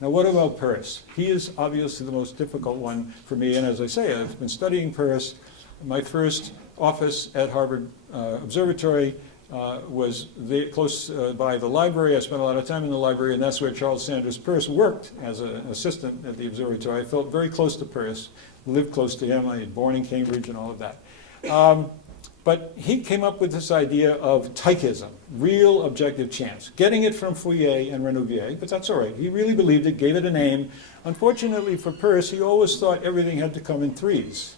Now, what about Peirce? He is obviously the most difficult one for me, and as I say, I've been studying Peirce. My first office at Harvard Observatory was close by the library. I spent a lot of time in the library, and that's where Charles Sanders Peirce worked as an assistant at the observatory. I felt very close to Peirce, lived close to him. I was born in Cambridge and all of that. But he came up with this idea of Tychism, real objective chance, getting it from Fourier and Renouvier, but that's all right. He really believed it, gave it a name. Unfortunately for Peirce, he always thought everything had to come in threes.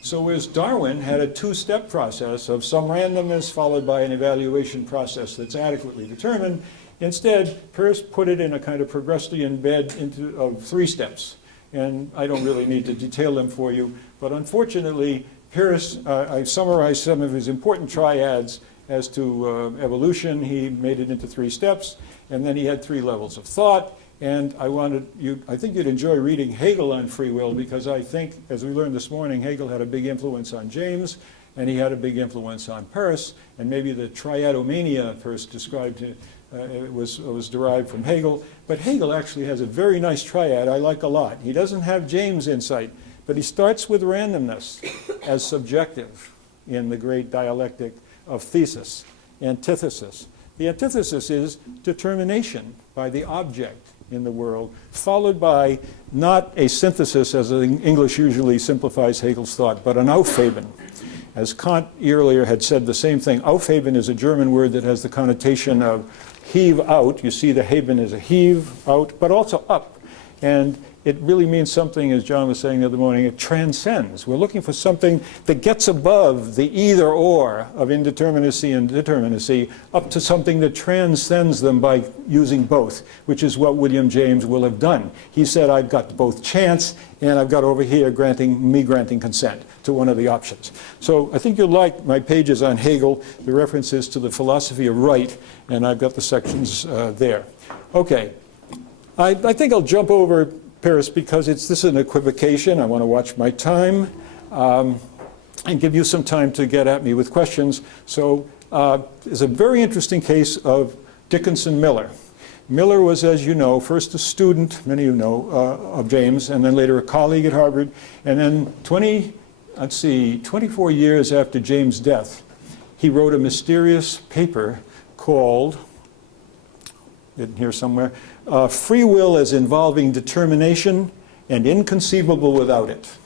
So whereas Darwin had a two-step process of some randomness followed by an evaluation process that's adequately determined, instead, Peirce put it in a kind of Progressian bed of 3 steps. And I don't really need to detail them for you, but unfortunately, Peirce, I summarized some of his important triads as to evolution. He made it into 3 steps, and then he had 3 levels of thought. And I think you'd enjoy reading Hegel on free will, because I think, as we learned this morning, Hegel had a big influence on James, and he had a big influence on Peirce, and maybe the triadomania Peirce described was derived from Hegel. But Hegel actually has a very nice triad I like a lot. He doesn't have James' insight, but he starts with randomness as subjective in the great dialectic of thesis, antithesis. The antithesis is determination by the object in the world, followed by not a synthesis, as English usually simplifies Hegel's thought, but an Aufheben. As Kant earlier had said the same thing, Aufheben is a German word that has the connotation of heave out. You see the Heben is a heave out, but also up. And it really means something, as John was saying the other morning, it transcends. We're looking for something that gets above the either-or of indeterminacy and determinacy up to something that transcends them by using both, which is what William James will have done. He said, I've got both chance and I've got over here granting consent to one of the options. So I think you'll like my pages on Hegel, the references to the philosophy of right, and I've got the sections there. Okay, I think I'll jump over Peirce because this is an equivocation. I want to watch my time and give you some time to get at me with questions. So there's a very interesting case of Dickinson Miller. Miller was, as you know, first a student, many of you know, of James, and then later a colleague at Harvard. And then 24 years after James' death, he wrote a mysterious paper called, in here somewhere, Free Will as Involving Determination and Inconceivable Without It,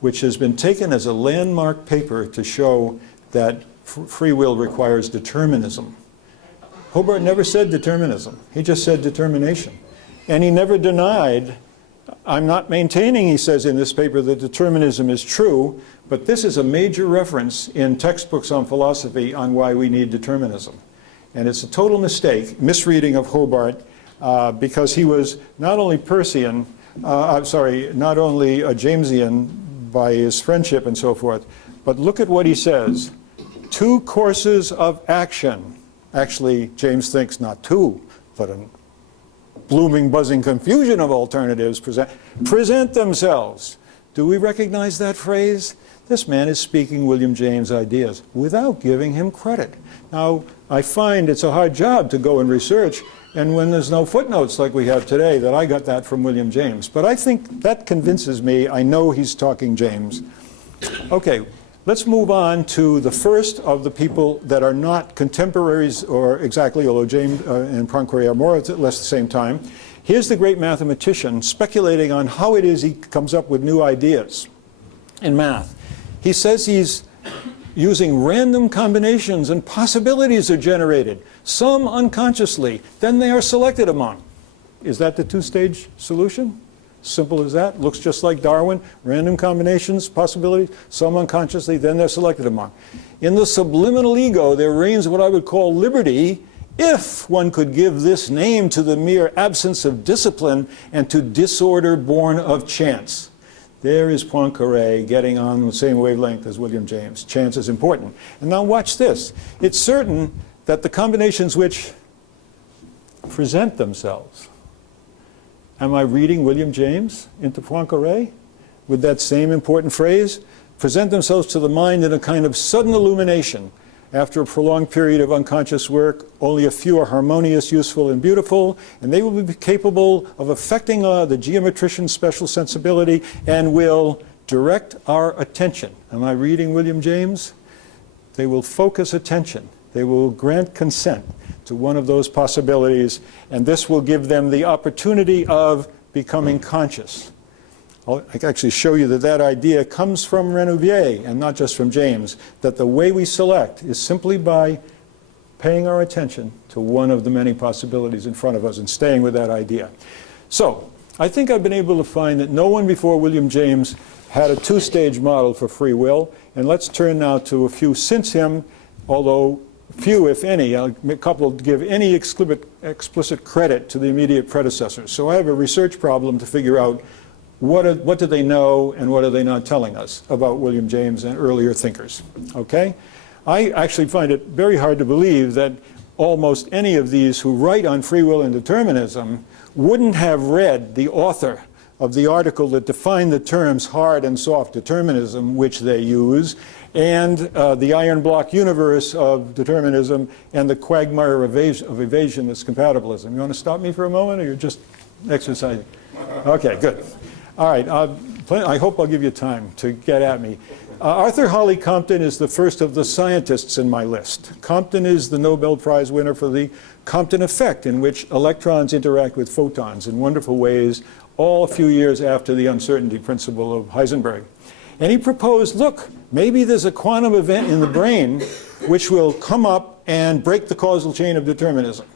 which has been taken as a landmark paper to show that free will requires determinism. Hobart never said determinism. He just said determination. And he never denied, I'm not maintaining, he says in this paper, that determinism is true, but this is a major reference in textbooks on philosophy on why we need determinism. And it's a total mistake, misreading of Hobart, because he was not only Peircean, not only a Jamesian by his friendship and so forth, but look at what he says. 2 courses of action. Actually, James thinks not 2, but a blooming, buzzing confusion of alternatives present themselves. Do we recognize that phrase? This man is speaking William James' ideas without giving him credit. Now, I find it's a hard job to go and research, and when there's no footnotes like we have today, that I got that from William James. But I think that convinces me. I know he's talking James. Okay, let's move on to the first of the people that are not contemporaries or exactly, although James and Poincaré are more or less the same time. Here's the great mathematician speculating on how it is he comes up with new ideas in math. He says he's using random combinations and possibilities are generated, some unconsciously, then they are selected among. Is that the 2-stage solution? Simple as that. Looks just like Darwin. Random combinations, possibilities, some unconsciously, then they're selected among. In the subliminal ego, there reigns what I would call liberty, if one could give this name to the mere absence of discipline and to disorder born of chance. There is Poincaré getting on the same wavelength as William James. Chance is important. And now watch this. It's certain that the combinations which present themselves. Am I reading William James into Poincaré with that same important phrase? Present themselves to the mind in a kind of sudden illumination. After a prolonged period of unconscious work, only a few are harmonious, useful, and beautiful, and they will be capable of affecting the geometrician's special sensibility and will direct our attention. Am I reading William James? They will focus attention. They will grant consent to one of those possibilities, and this will give them the opportunity of becoming conscious. I can actually show you that that idea comes from Renouvier and not just from James, that the way we select is simply by paying our attention to one of the many possibilities in front of us and staying with that idea. So, I think I've been able to find that no one before William James had a two-stage model for free will, and let's turn now to a few since him, although few, if any. A couple give any explicit credit to the immediate predecessors. So I have a research problem to figure out what do they know and what are they not telling us about William James and earlier thinkers, okay? I actually find it very hard to believe that almost any of these who write on free will and determinism wouldn't have read the author of the article that defined the terms hard and soft determinism, which they use, and the iron block universe of determinism and the quagmire of evasionist compatibilism. You want to stop me for a moment, or you're just exercising? Okay, good. All right, I hope I'll give you time to get at me. Arthur Holly Compton is the first of the scientists in my list. Compton is the Nobel Prize winner for the Compton effect, in which electrons interact with photons in wonderful ways, all a few years after the uncertainty principle of Heisenberg. And he proposed, look, maybe there's a quantum event in the brain which will come up and break the causal chain of determinism.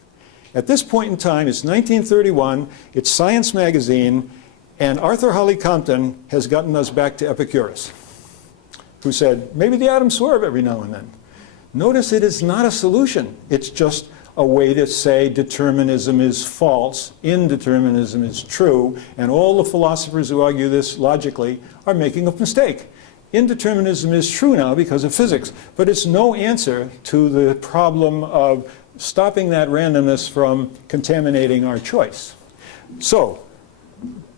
At this point in time, it's 1931, it's Science magazine, and Arthur Holly Compton has gotten us back to Epicurus, who said, maybe the atoms swerve every now and then. Notice it is not a solution. It's just a way to say determinism is false, indeterminism is true, and all the philosophers who argue this logically are making a mistake. Indeterminism is true now because of physics, but it's no answer to the problem of stopping that randomness from contaminating our choice. So,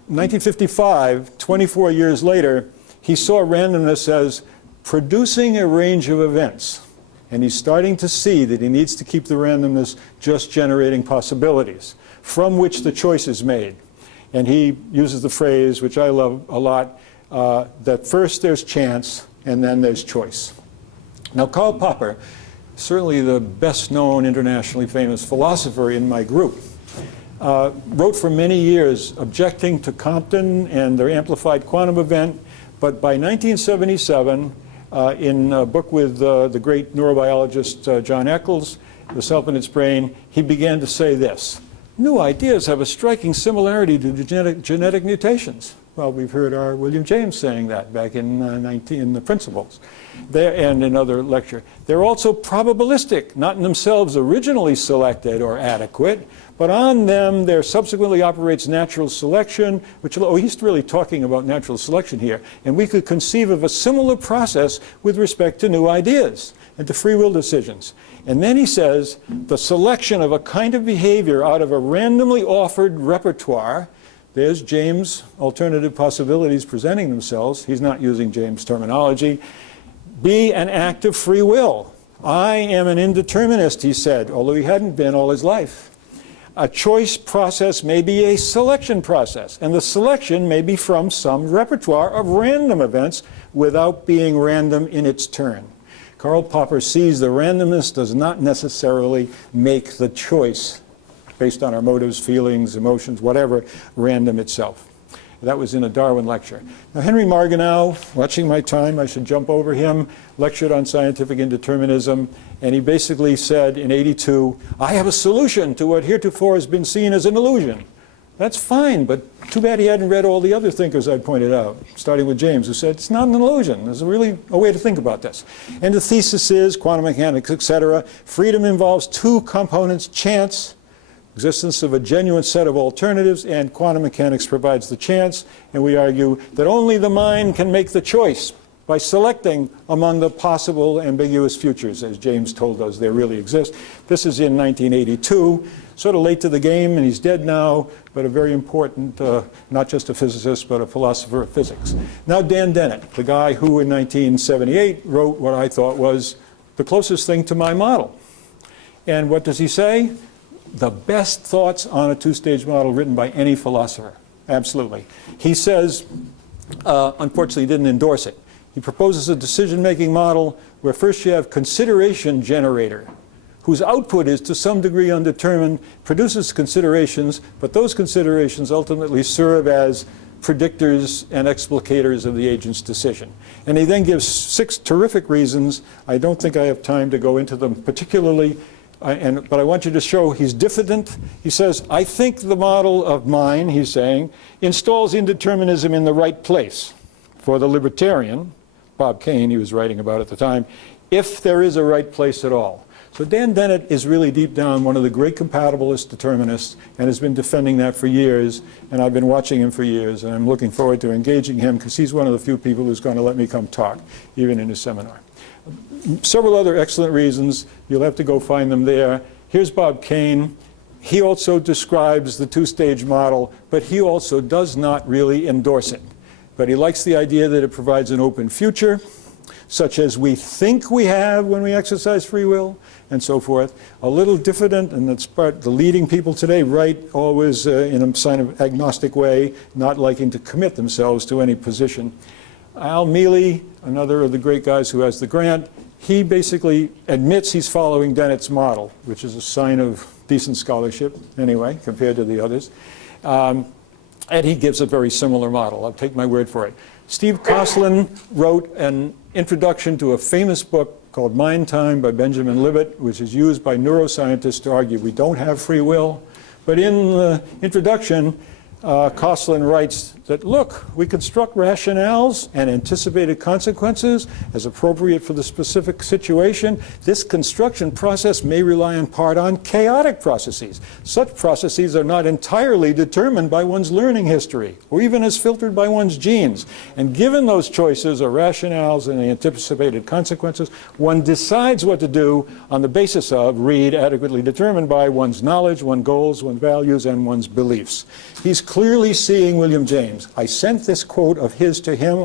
1955, 24 years later, he saw randomness as producing a range of events. And he's starting to see that he needs to keep the randomness just generating possibilities from which the choice is made. And he uses the phrase, which I love a lot, that first there's chance and then there's choice. Now, Karl Popper, certainly the best known internationally famous philosopher in my group, wrote for many years objecting to Compton and their amplified quantum event, but by 1977, in a book with the great neurobiologist John Eccles, The Self and Its Brain, he began to say this: new ideas have a striking similarity to genetic mutations. Well, we've heard our William James saying that back in the Principles, and in another lecture. They're also probabilistic, not in themselves originally selected or adequate, but on them there subsequently operates natural selection, which, oh, he's really talking about natural selection here, and we could conceive of a similar process with respect to new ideas and to free will decisions. And then he says, the selection of a kind of behavior out of a randomly offered repertoire. There's James' alternative possibilities presenting themselves. He's not using James' terminology. Be an act of free will. I am an indeterminist, he said, although he hadn't been all his life. A choice process may be a selection process, and the selection may be from some repertoire of random events without being random in its turn. Karl Popper sees the randomness does not necessarily make the choice based on our motives, feelings, emotions, whatever, random itself. That was in a Darwin lecture. Now, Henri Margenau, watching my time, I should jump over him, lectured on scientific indeterminism, and he basically said in '82, I have a solution to what heretofore has been seen as an illusion. That's fine, but too bad he hadn't read all the other thinkers I pointed out, starting with James, who said, it's not an illusion. There's really a way to think about this. And the thesis is, quantum mechanics, etc., freedom involves two components, chance, existence of a genuine set of alternatives, and quantum mechanics provides the chance, and we argue that only the mind can make the choice by selecting among the possible ambiguous futures, as James told us there really exist. This is in 1982, sort of late to the game, and he's dead now, but a very important, not just a physicist, but a philosopher of physics. Now Dan Dennett, the guy who in 1978 wrote what I thought was the closest thing to my model. And what does he say? The best thoughts on a two-stage model written by any philosopher. Absolutely. He says, unfortunately, he didn't endorse it. He proposes a decision-making model where first you have consideration generator, whose output is to some degree undetermined, produces considerations, but those considerations ultimately serve as predictors and explicators of the agent's decision. And he then gives 6 terrific reasons. I don't think I have time to go into them particularly, but I want you to show he's diffident. He says, I think the model of mine, he's saying, installs indeterminism in the right place for the libertarian, Bob Kane he was writing about at the time, if there is a right place at all. So Dan Dennett is really deep down one of the great compatibilist determinists and has been defending that for years, and I've been watching him for years, and I'm looking forward to engaging him because he's one of the few people who's going to let me come talk, even in his seminar. Several other excellent reasons. You'll have to go find them there. Here's Bob Kane. He also describes the two-stage model, but he also does not really endorse it. But he likes the idea that it provides an open future, such as we think we have when we exercise free will, and so forth. A little diffident, and that's part, the leading people today write always in a sign of agnostic way, not liking to commit themselves to any position. Al Mele, another of the great guys who has the grant, he basically admits he's following Dennett's model, which is a sign of decent scholarship, anyway, compared to the others. And he gives a very similar model. I'll take my word for it. Steve Kosslyn wrote an introduction to a famous book called Mind Time by Benjamin Libet, which is used by neuroscientists to argue we don't have free will. But in the introduction, Kosslyn writes that, look, we construct rationales and anticipated consequences as appropriate for the specific situation. This construction process may rely in part on chaotic processes. Such processes are not entirely determined by one's learning history or even as filtered by one's genes. And given those choices or rationales and the anticipated consequences, one decides what to do on the basis of, read, adequately determined by one's knowledge, one's goals, one's values, and one's beliefs. He's clearly seeing William James. I sent this quote of his to him